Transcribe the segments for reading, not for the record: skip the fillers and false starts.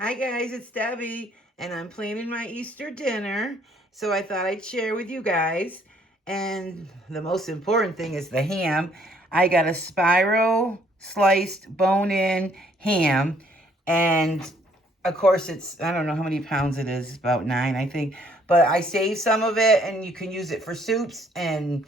Hi guys, it's Debbie, and I'm planning my Easter dinner, so I thought I'd share with you guys. And the most important thing is the ham. I got a spiral sliced bone-in ham, and of course I don't know how many pounds it is, about 9 I think, but I saved some of it, and you can use it for soups and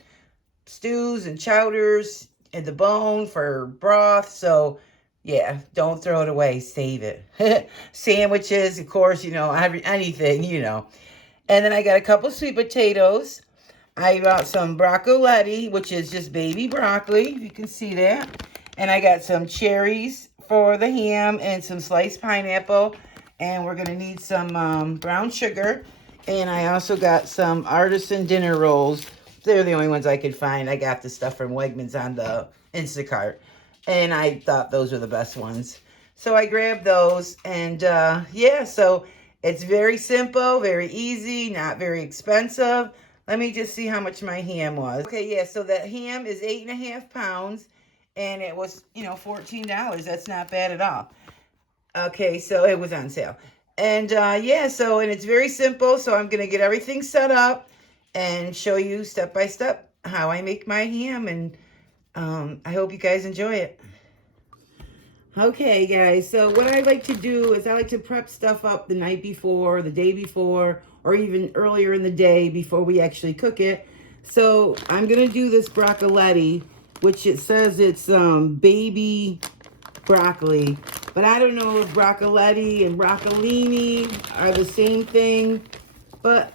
stews and chowders, and the bone for broth. So yeah, don't throw it away, save it. Sandwiches, of course, anything. And then I got a couple sweet potatoes. I got some broccoli, which is just baby broccoli, if you can see that. And I got some cherries for the ham and some sliced pineapple. And we're going to need some brown sugar. And I also got some artisan dinner rolls. They're the only ones I could find. I got the stuff from Wegmans on the Instacart. And I thought those were the best ones. So I grabbed those. And yeah, so it's very simple, very easy, not very expensive. Let me just see how much my ham was. Okay, yeah, so that ham is 8.5 pounds. And it was, $14. That's not bad at all. Okay, so it was on sale. And yeah, and it's very simple. So I'm going to get everything set up and show you step by step how I make my ham. And I hope you guys enjoy it. Okay, guys, so what I like to do is I like to prep stuff up the night before, the day before, or even earlier in the day before we actually cook it. So I'm going to do this broccoli, which it says it's baby broccoli. But I don't know if broccoli and broccolini are the same thing. But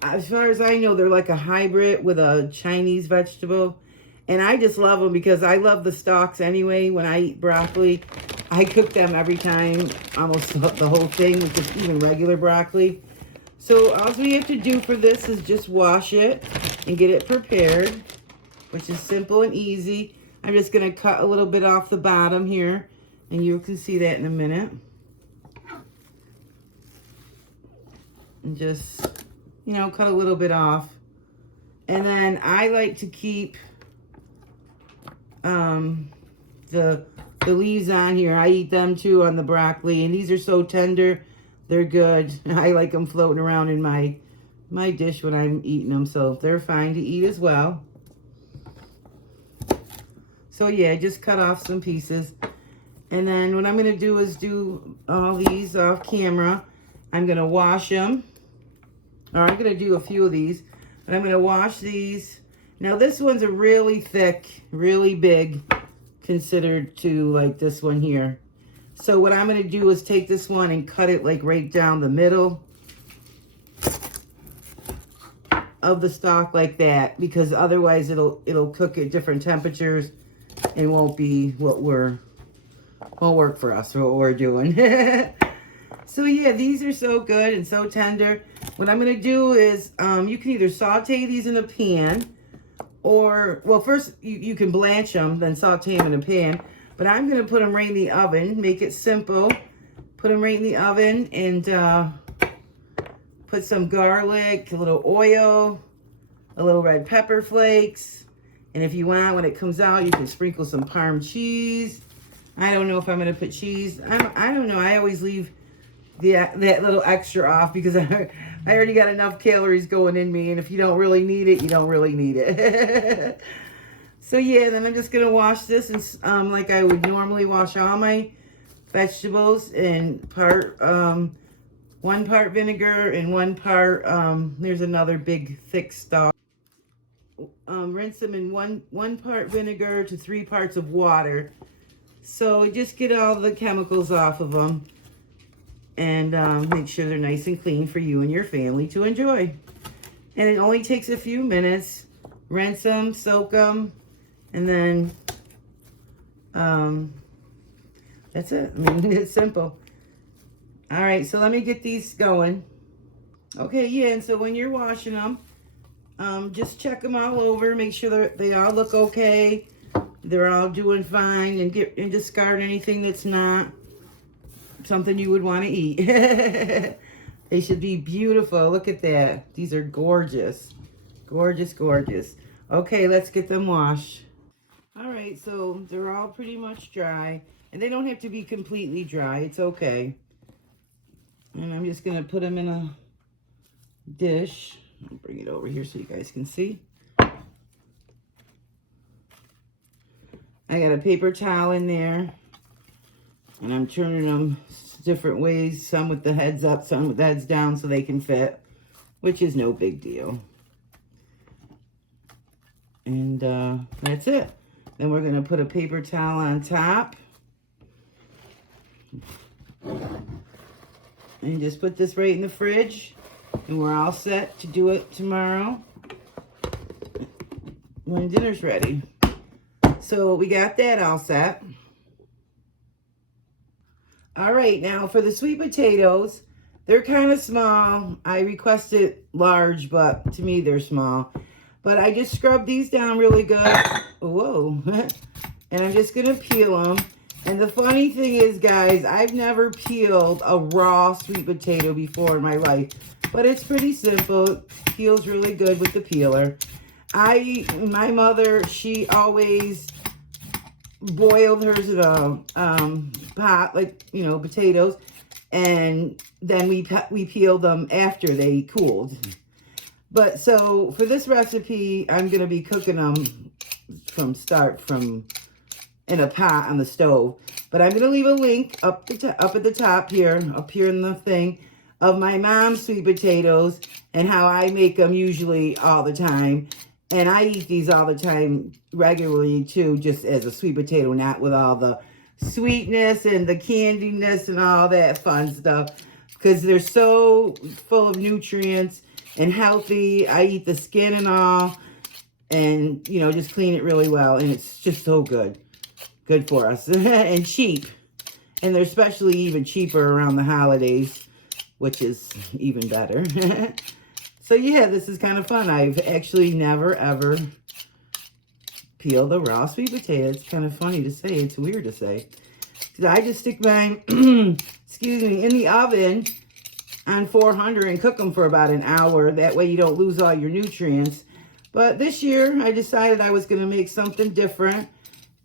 as far as I know, they're like a hybrid with a Chinese vegetable. And I just love them because I love the stalks anyway. When I eat broccoli, I cook them every time, almost the whole thing, with just even regular broccoli. So all we have to do for this is just wash it and get it prepared, which is simple and easy. I'm just going to cut a little bit off the bottom here, and you can see that in a minute. And just, cut a little bit off. And then I like to keep the leaves on here. I eat them too on the broccoli, and these are so tender. They're good. I like them floating around in my dish when I'm eating them, so they're fine to eat as well. So yeah, just cut off some pieces. And then what I'm going to do is do all these off camera. I'm going to wash them. Or I'm going to do a few of these. But I'm going to wash these. Now this one's a really thick, really big, considered to like this one here. So what I'm going to do is take this one and cut it like right down the middle of the stalk like that, because otherwise it'll cook at different temperatures and won't work for us for what we're doing. So yeah, these are so good and so tender. What I'm going to do is you can either saute these in a pan, or, well, first you can blanch them, then saute them in a pan. But I'm going to put them right in the oven, make it simple. Put them right in the oven and put some garlic, a little oil, a little red pepper flakes. And if you want, when it comes out, you can sprinkle some Parm cheese. I don't know if I'm going to put cheese. I don't know. I always leave that little extra off because I already got enough calories going in me. And if you don't really need it, you don't really need it. So yeah, then I'm just going to wash this and like I would normally wash all my vegetables in 1 part vinegar and 1 part, there's another big thick stock. Rinse them in one part vinegar to 3 parts of water. So just get all the chemicals off of them and make sure they're nice and clean for you and your family to enjoy. And it only takes a few minutes. Rinse them, soak them, and then that's it. I mean, it's simple. All right, so let me get these going. Okay, yeah, and so when you're washing them, just check them all over, make sure they all look okay. They're all doing fine, and discard anything that's not something you would want to eat. They should be beautiful. Look at that. These are gorgeous. Gorgeous, gorgeous. Okay, let's get them washed. All right, so they're all pretty much dry. And they don't have to be completely dry. It's okay. And I'm just going to put them in a dish. I'll bring it over here so you guys can see. I got a paper towel in there. And I'm turning them different ways. Some with the heads up, some with the heads down so they can fit. Which is no big deal. And that's it. Then we're going to put a paper towel on top. And just put this right in the fridge. And we're all set to do it tomorrow when dinner's ready. So we got that all set. All right, now for the sweet potatoes, they're kind of small. I requested large, but to me they're small. But I just scrubbed these down really good. Whoa. And I'm just going to peel them. And the funny thing is, guys, I've never peeled a raw sweet potato before in my life. But it's pretty simple. It peels really good with the peeler. My mother, she always boiled hers in a pot, like, you know, potatoes. And then we peeled them after they cooled. But so for this recipe, I'm going to be cooking them from in a pot on the stove. But I'm going to leave a link up at the top here, up here in the thing, of my mom's sweet potatoes and how I make them usually all the time. And I eat these all the time regularly too, just as a sweet potato, not with all the sweetness and the candiness and all that fun stuff. Because they're so full of nutrients and healthy. I eat the skin and all. And, you know, just clean it really well. And it's just so good. Good for us. And cheap. And they're especially even cheaper around the holidays, which is even better. So, yeah, this is kind of fun. I've actually never, ever peeled a raw sweet potato. It's kind of funny to say. It's weird to say. I just stick mine, excuse me, in the oven on 400 and cook them for about an hour. That way you don't lose all your nutrients. But this year, I decided I was going to make something different.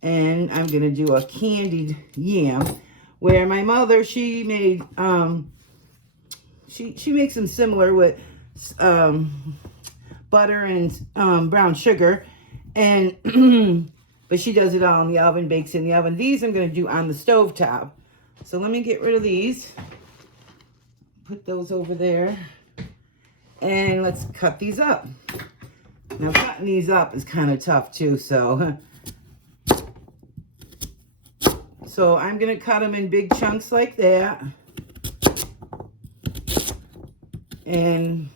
And I'm going to do a candied yam. Where my mother, she made, she makes them similar with butter and brown sugar. And, but she does it all in the oven, bakes in the oven. These I'm going to do on the stove top. So let me get rid of these. Put those over there. And let's cut these up. Now, cutting these up is kind of tough, too, so I'm going to cut them in big chunks like that. And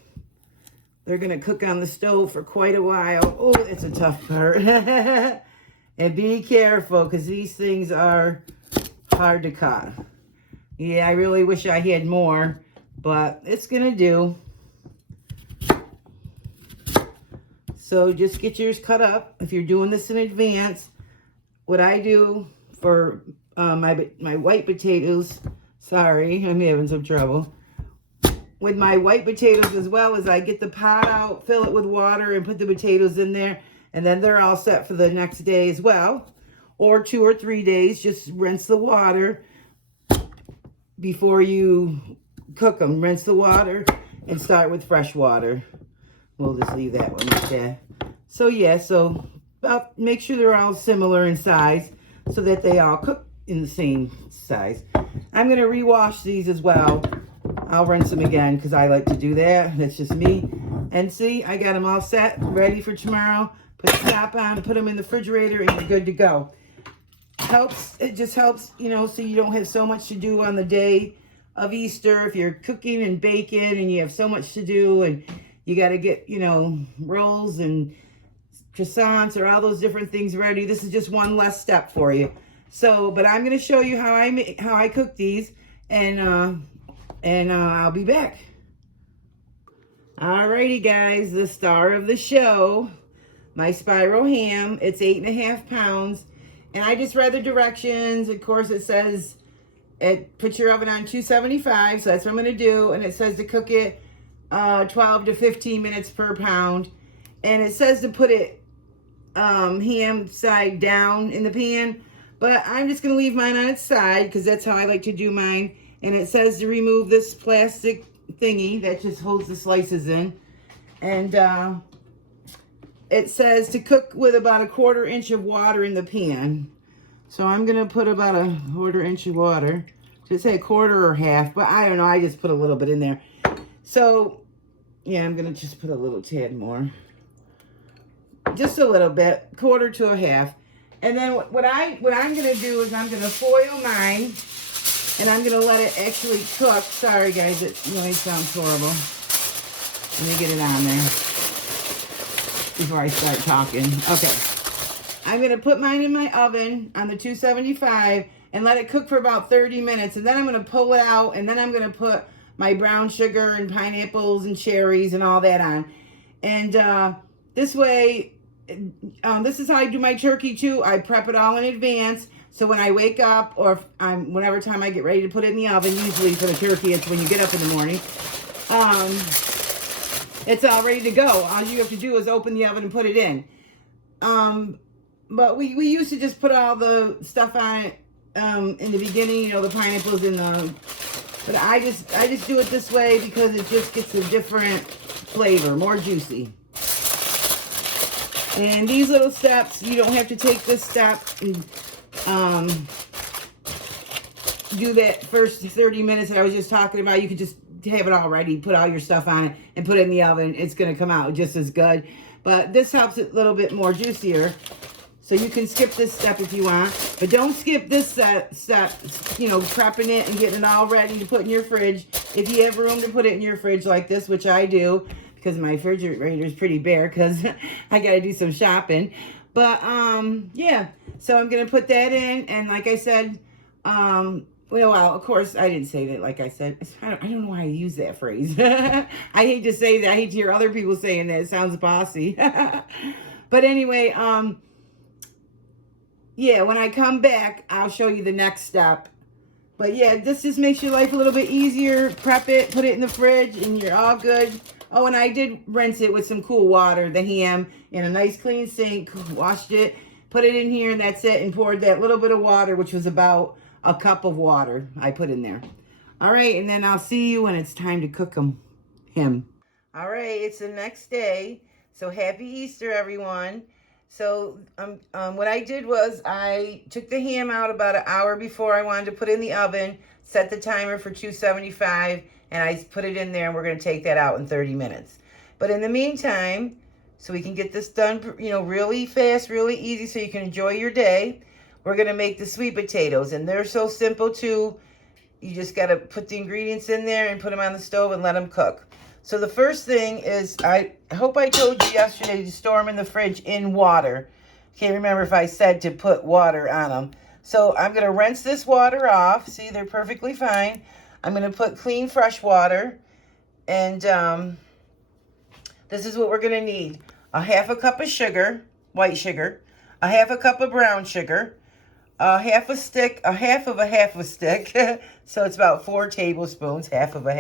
they're going to cook on the stove for quite a while. Oh, it's a tough part. And be careful, because these things are hard to cut. Yeah, I really wish I had more, but it's going to do. So just get yours cut up. If you're doing this in advance, what I do for my white potatoes, sorry, I'm having some trouble. With my white potatoes as well, as I get the pot out, fill it with water, and put the potatoes in there, and then they're all set for the next day as well. Or 2 or 3 days, just rinse the water before you cook them. Rinse the water and start with fresh water. We'll just leave that one like that. So yeah, so make sure they're all similar in size so that they all cook in the same size. I'm going to rewash these as well. I'll rinse them again because I like to do that. That's just me. And see, I got them all set, ready for tomorrow. Put the top on, put them in the refrigerator, and you're good to go. It just helps, you know, so you don't have so much to do on the day of Easter. If you're cooking and baking and you have so much to do and you got to get, you know, rolls and croissants or all those different things ready. This is just one less step for you. So, but I'm going to show you how I cook these, and I'll be back. Alrighty, guys, the star of the show, my spiral ham. It's 8.5 pounds, and I just read the directions. Of course, it says put your oven on 275, so that's what I'm going to do, and it says to cook it 12 to 15 minutes per pound, and it says to put it ham side down in the pan, but I'm just going to leave mine on its side because that's how I like to do mine. And it says to remove this plastic thingy that just holds the slices in. And it says to cook with about a 1/4 inch of water in the pan. So I'm going to put about a 1/4 inch of water. Just say 1/4 or half, but I don't know. I just put a little bit in there. So, yeah, I'm going to just put a little tad more. Just a little bit, 1/4 to a half. And then what I'm going to do is I'm going to foil mine. And I'm going to let it actually cook. Sorry, guys, it noise sounds horrible. Let me get it on there before I start talking. Okay. I'm going to put mine in my oven on the 275 and let it cook for about 30 minutes. And then I'm going to pull it out. And then I'm going to put my brown sugar and pineapples and cherries and all that on. And this way, this is how I do my turkey too. I prep it all in advance. So when I wake up, or whenever time I get ready to put it in the oven, usually for the turkey, it's when you get up in the morning, it's all ready to go. All you have to do is open the oven and put it in. But we used to just put all the stuff on it in the beginning, you know, the pineapples and the... But I just do it this way because it just gets a different flavor, more juicy. And these little steps, you don't have to take this step and do that first 30 minutes that I was just talking about. You could just have it all ready, put all your stuff on it, and put it in the oven. It's going to come out just as good. But this helps it a little bit more juicier. So you can skip this step if you want. But don't skip this step, you know, prepping it and getting it all ready to put in your fridge. If you have room to put it in your fridge like this, which I do, because my refrigerator is pretty bare because I got to do some shopping. But, yeah. So I'm going to put that in. And like I said, well, of course, I didn't say that like I said. I don't know why I use that phrase. I hate to say that. I hate to hear other people saying that. It sounds bossy. But anyway, yeah, when I come back, I'll show you the next step. But yeah, this just makes your life a little bit easier. Prep it, put it in the fridge, and you're all good. Oh, and I did rinse it with some cool water, the ham, in a nice clean sink. Washed it, put it in here, and that's it. And poured that little bit of water, which was about a cup of water, I put in there. All right, and then I'll see you when it's time to cook him. All right, it's the next day. So happy Easter, everyone. So what I did was I took the ham out about an hour before I wanted to put it in the oven, set the timer for 275, and I put it in there, and we're going to take that out in 30 minutes. But in the meantime, so we can get this done, you know, really fast, really easy, so you can enjoy your day, we're going to make the sweet potatoes. And they're so simple, too. You just got to put the ingredients in there and put them on the stove and let them cook. So the first thing is, I hope I told you yesterday to store them in the fridge in water. Can't remember if I said to put water on them. So I'm going to rinse this water off. See, they're perfectly fine. I'm going to put clean, fresh water. And this is what we're going to need. A 1/2 cup of sugar, white sugar. A 1/2 cup of brown sugar. A 1/2 stick, a 1/2 of a 1/2 stick. So it's about 4 tablespoons, 1/2 of a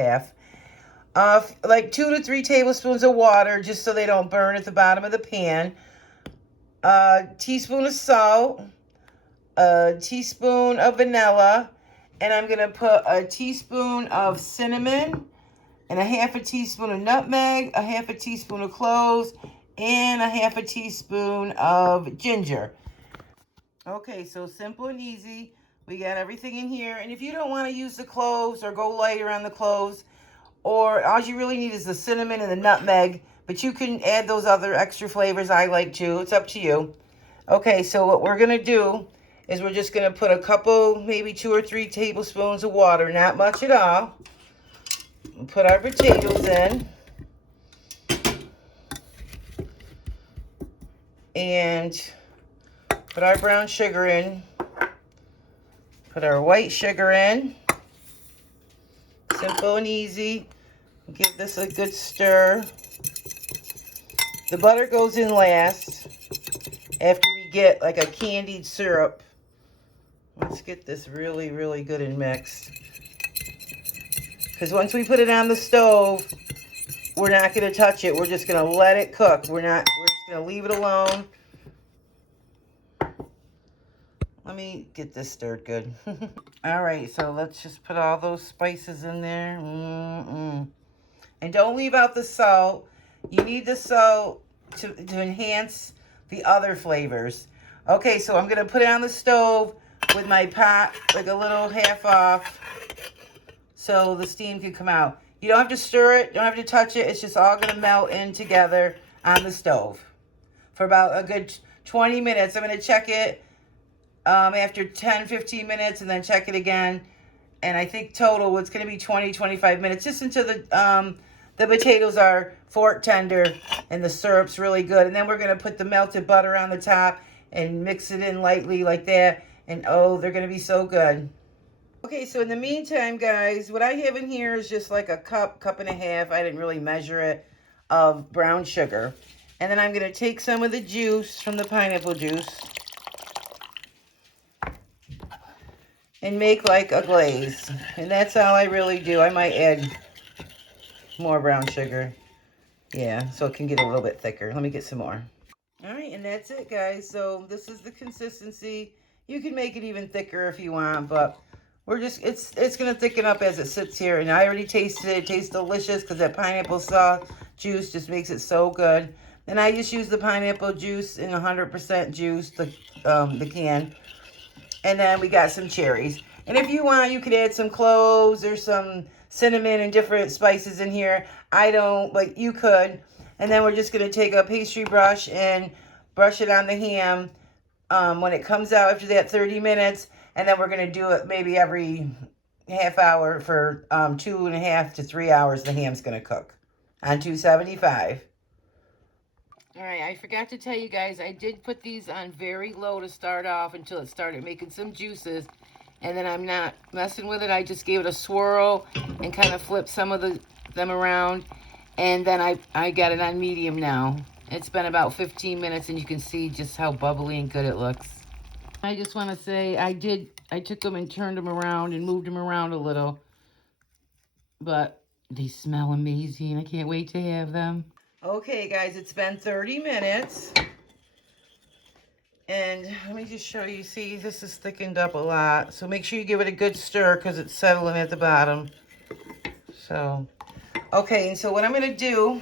1/2. Like 2 to 3 tablespoons of water, just so they don't burn at the bottom of the pan. A teaspoon of salt. A teaspoon of vanilla. And I'm going to put a teaspoon of cinnamon. And a 1/2 teaspoon of nutmeg. A 1/2 teaspoon of cloves. And a 1/2 teaspoon of ginger. Okay, so simple and easy. We got everything in here. And if you don't want to use the cloves or go lighter on the cloves, or all you really need is the cinnamon and the nutmeg, but you can add those other extra flavors I like too. It's up to you. Okay, so what we're going to do is we're just going to put a couple, maybe 2 or 3 tablespoons of water, not much at all. And put our potatoes in. And put our brown sugar in. Put our white sugar in. Simple and easy. Give this a good stir. The butter goes in last after we get like a candied syrup. Let's get this really, really good and mixed. Because once we put it on the stove, we're not going to touch it. We're just going to let it cook. We're just going to leave it alone. Let let me get this stirred good. All right, so let's just put all those spices in there. And don't leave out the salt. You need the salt to enhance the other flavors. Okay, so I'm gonna put it on the stove with my pot like a little half off so the steam can come out. You don't have to stir it, don't have to touch it. It's just all gonna melt in together on the stove for about a good 20 minutes. I'm gonna check it after 10-15 minutes and then check it again. And I think total it's gonna be 20-25 minutes, just until the potatoes are fork tender and the syrup's really good. And then we're gonna put the melted butter on the top and mix it in lightly like that. And oh, they're gonna be so good. Okay, so in the meantime, guys, what I have in here is just like a cup and a half, I didn't really measure it, of brown sugar. And then I'm gonna take some of the juice from the pineapple juice and make like a glaze. And that's all I really do. I might add more brown sugar. Yeah, so it can get a little bit thicker. Let me get some more. All right, and that's it, guys. So this is the consistency. You can make it even thicker if you want, but we're just, it's going to thicken up as it sits here. And I already tasted it. It tastes delicious because that pineapple sauce juice just makes it so good. And I just use the pineapple juice in 100% juice, the can. And then we got some cherries. And if you want, you could add some cloves or some cinnamon and different spices in here. I don't, but you could. And then we're just going to take a pastry brush and brush it on the ham when it comes out after that 30 minutes. And then we're going to do it maybe every half hour for 2.5 to 3 hours. The ham's going to cook on 275. All right, I forgot to tell you guys, I did put these on very low to start off until it started making some juices. And then I'm not messing with it. I just gave it a swirl and kind of flipped some of them around. And then I got it on medium now. It's been about 15 minutes and you can see just how bubbly and good it looks. I just want to say I took them and turned them around and moved them around a little. But they smell amazing. I can't wait to have them. Okay, guys, it's been 30 minutes. And let me just show you. See, this is thickened up a lot. So make sure you give it a good stir because it's settling at the bottom. So, okay, and so what I'm going to do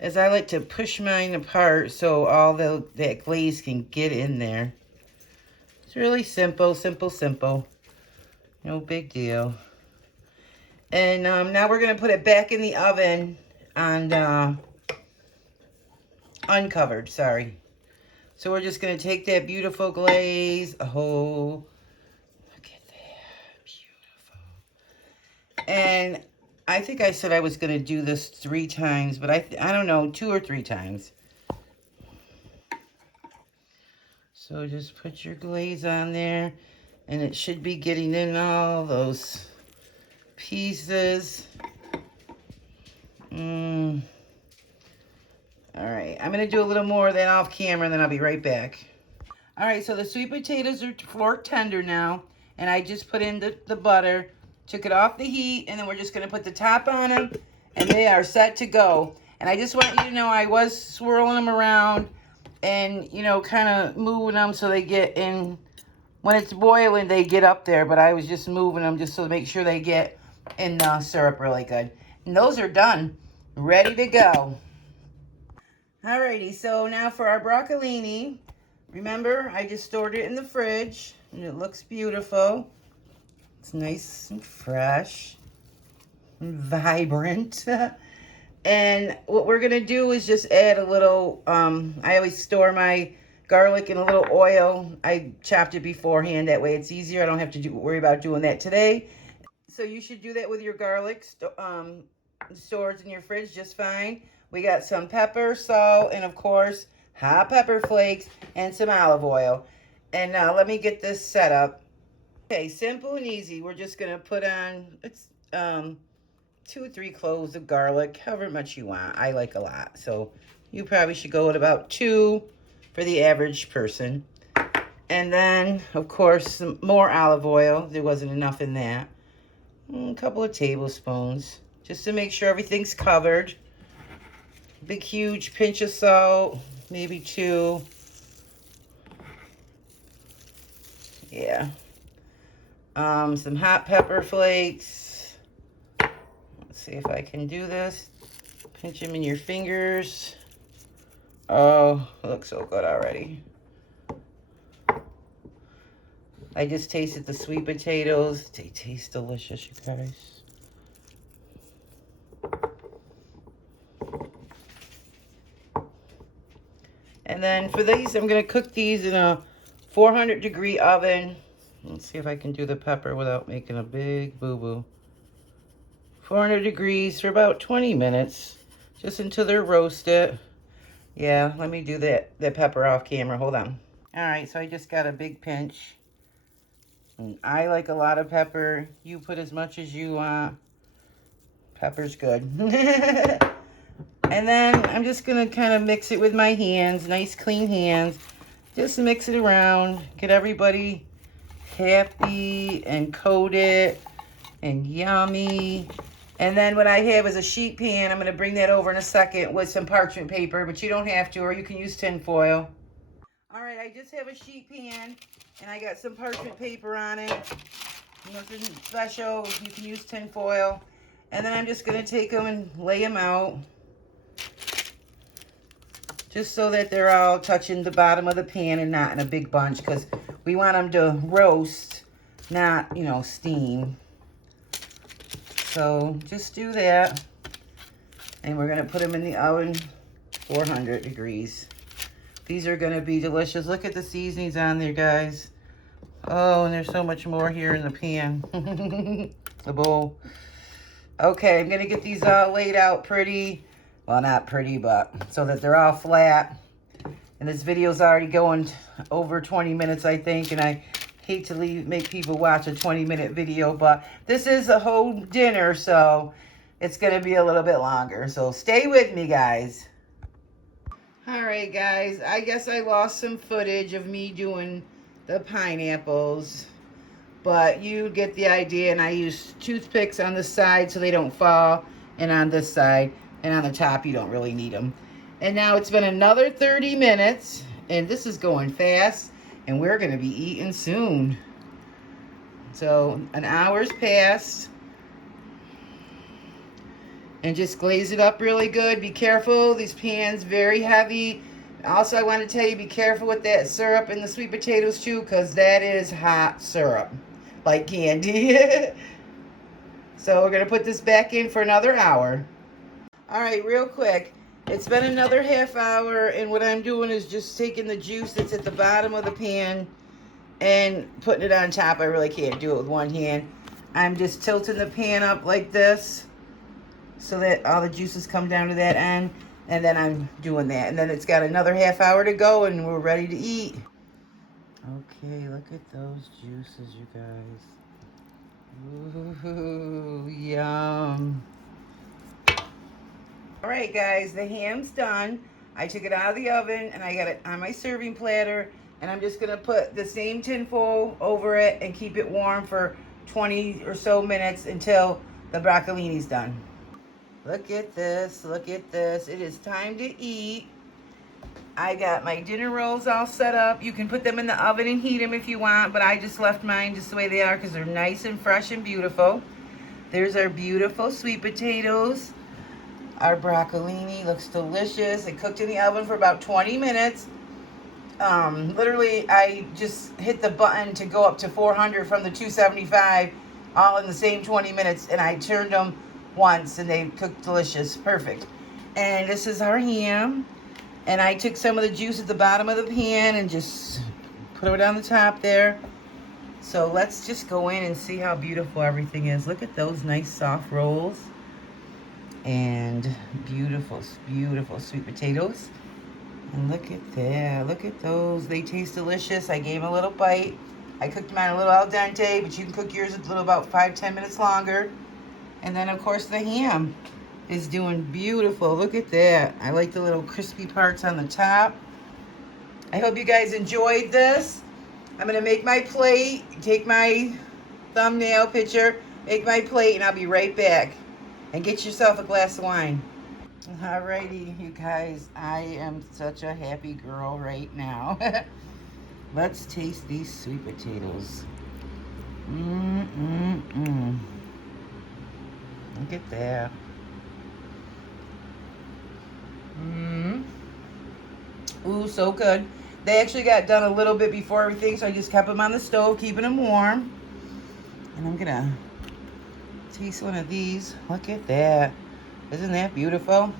is I like to push mine apart so all that glaze can get in there. It's really simple, simple. No big deal. And now we're going to put it back in the oven on uncovered, sorry. So we're just going to take that beautiful glaze. Oh, look at that. Beautiful. And I think I said I was going to do this 3 times, but I don't know, 2 or 3 times. So just put your glaze on there, and it should be getting in all those pieces. All right, I'm going to do a little more of that off camera, and then I'll be right back. All right, so the sweet potatoes are fork tender now, and I just put in the butter, took it off the heat, and then we're just going to put the top on them, and they are set to go. And I just want you to know I was swirling them around and, you know, kind of moving them so they get in. When it's boiling, they get up there, but I was just moving them just to make sure they get in the syrup really good. And those are done, ready to go. Alrighty, so now for our broccolini. Remember, I just stored it in the fridge, and it looks beautiful. It's nice and fresh and vibrant. And what we're going to do is just add a little, I always store my garlic in a little oil. I chopped it beforehand. That way it's easier. I don't have to worry about doing that today. So you should do that with your garlic stored in your fridge just fine. We got some pepper, salt, and of course, hot pepper flakes and some olive oil. And now let me get this set up. Okay, simple and easy. We're just going to put on 2 or 3 cloves of garlic, however much you want. I like a lot. So you probably should go with about 2 for the average person. And then, of course, some more olive oil. There wasn't enough in that. A couple of tablespoons, just to make sure everything's covered. Big, huge pinch of salt, maybe 2. Yeah. Some hot pepper flakes. Let's see if I can do this. Pinch them in your fingers. Oh, it looks so good already. I just tasted the sweet potatoes. They taste delicious, you guys. And then for these, I'm going to cook these in a 400-degree oven. Let's see if I can do the pepper without making a big boo-boo. 400 degrees for about 20 minutes, just until they're roasted. Yeah, let me do that pepper off camera. Hold on. All right, so I just got a big pinch. And I like a lot of pepper. You put as much as you want. Pepper's good. And then I'm just going to kind of mix it with my hands, nice clean hands. Just mix it around, get everybody happy and coated and yummy. And then what I have is a sheet pan. I'm going to bring that over in a second with some parchment paper, but you don't have to, or you can use tin foil. All right, I just have a sheet pan, and I got some parchment paper on it. Nothing special. You can use tin foil. And then I'm just going to take them and lay them out, just so that they're all touching the bottom of the pan and not in a big bunch, because we want them to roast, not, you know, steam. So just do that. And we're going to put them in the oven, 400 degrees. These are going to be delicious. Look at the seasonings on there, guys. Oh, and there's so much more here in the pan. The bowl. Okay, I'm going to get these all laid out pretty. Well, not pretty, but so that they're all flat. And this video's already going over 20 minutes, I think. And I hate to make people watch a 20-minute video, but this is a whole dinner, so it's going to be a little bit longer. So stay with me, guys. All right, guys. I guess I lost some footage of me doing the pineapples, but you get the idea. And I use toothpicks on the side so they don't fall, and on this side. And on the top, you don't really need them. And now it's been another 30 minutes, and this is going fast, and we're going to be eating soon. So an hour's passed. And just glaze it up really good. Be careful. These pans very heavy. Also, I want to tell you, be careful with that syrup and the sweet potatoes too, because that is hot syrup, like candy. So we're going to put this back in for another hour. All right, real quick. It's been another half hour, and what I'm doing is just taking the juice that's at the bottom of the pan and putting it on top. I really can't do it with one hand. I'm just tilting the pan up like this so that all the juices come down to that end, and then I'm doing that. And then it's got another half hour to go, and we're ready to eat. Okay, look at those juices, you guys. Ooh, yum. All right, guys, the ham's done. I took it out of the oven, and I got it on my serving platter, and I'm just going to put the same tin foil over it and keep it warm for 20 or so minutes until the broccolini's done. Look at this. Look at this. It is time to eat. I got my dinner rolls all set up. You can put them in the oven and heat them if you want, but I just left mine just the way they are because they're nice and fresh and beautiful. There's our beautiful sweet potatoes. Our broccolini looks delicious. It cooked in the oven for about 20 minutes. Literally, I just hit the button to go up to 400 from the 275 all in the same 20 minutes, and I turned them once, and they cooked delicious. Perfect. And this is our ham. And I took some of the juice at the bottom of the pan and just put it on the top there. So let's just go in and see how beautiful everything is. Look at those nice soft rolls. And beautiful, beautiful sweet potatoes. And look at that. Look at those. They taste delicious. I gave them a little bite. I cooked mine a little al dente, but you can cook yours a little about 5-10 minutes longer. And then, of course, the ham is doing beautiful. Look at that. I like the little crispy parts on the top. I hope you guys enjoyed this. I'm going to make my plate, take my thumbnail picture, make my plate, and I'll be right back. And get yourself a glass of wine. Alrighty, you guys. I am such a happy girl right now. Let's taste these sweet potatoes. Look at that. Ooh, so good. They actually got done a little bit before everything, so I just kept them on the stove, keeping them warm. And I'm gonna taste one of these. Look at that. Isn't that beautiful?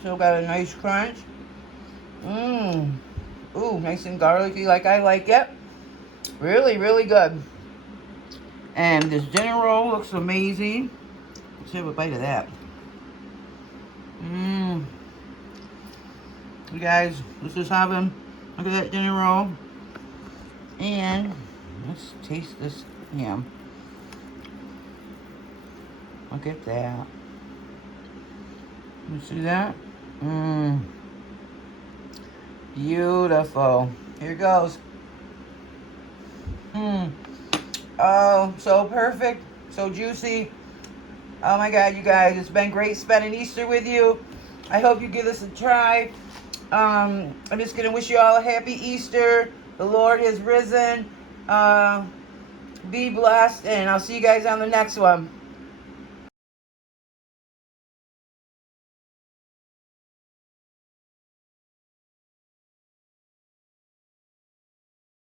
Still got a nice crunch. Ooh, nice and garlicky like I like it. Really, really good. And this dinner roll looks amazing. Let's have a bite of that. You guys, let's just have them. Look at that dinner roll. And let's taste this ham. Look at that. You see that? Beautiful. Here goes. Oh, so perfect. So juicy. Oh my God, you guys. It's been great spending Easter with you. I hope you give this a try. I'm just going to wish you all a happy Easter. The Lord has risen. Be blessed. And I'll see you guys on the next one.